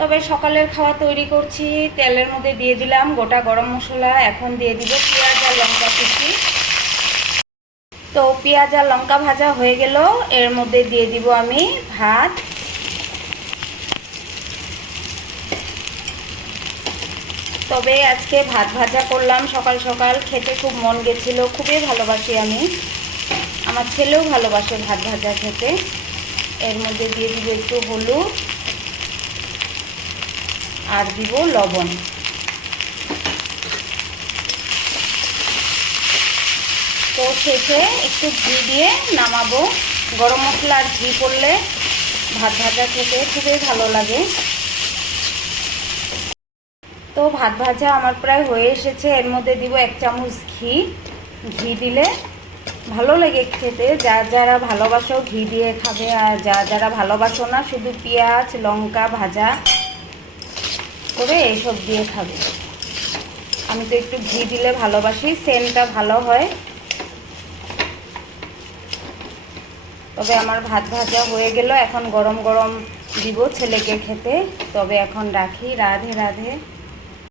তবে সকালের খাওয়া তৈরি করছি। তেলের মধ্যে দিয়ে দিলাম গোটা গরম মশলা, এখন দিয়ে দিব পেঁয়াজ আর লঙ্কা কুচি। তো পেঁয়াজ আর লঙ্কা ভাজা হয়ে গেল, এর মধ্যে দিয়ে দিব আমি ভাত। তবে আজকে ভাত ভাজা করলাম, সকাল সকাল খেতে খুব মন গেছিল, খুবই ভালোবাসি আমি, আমার ছেলেও ভালোবাসে ভাত ভাজা খেতে। এর মধ্যে দিয়ে দিব একটু হলুদ আর দিব লবণ। তো শেষে একটু ঘি দিয়ে নামাবো। গরম মশলা আর ঘি পড়লে ভাত ভাজা খেতে খুবই ভালো লাগে। তো ভাত ভাজা আমার প্রায় হয়ে এসেছে। এর মধ্যে দিব 1 চামচ ঘি। ঘি দিলে ভালো লাগে খেতে, যারা ভালোবাসো ঘি দিয়ে খাবে, আর যারা ভালোবাসো না শুধু পেঁয়াজ লঙ্কা ভাজা করে এইসব দিয়ে খাবে। আমি তো একটু ঘি দিলে ভালোবাসি, সেন্টটা ভালো হয়। তবে আমার ভাত ভাজা হয়ে গেল, এখন গরম গরম দিব ছেলেকে খেতে। তবে এখন রাখি। রাধে রাধে।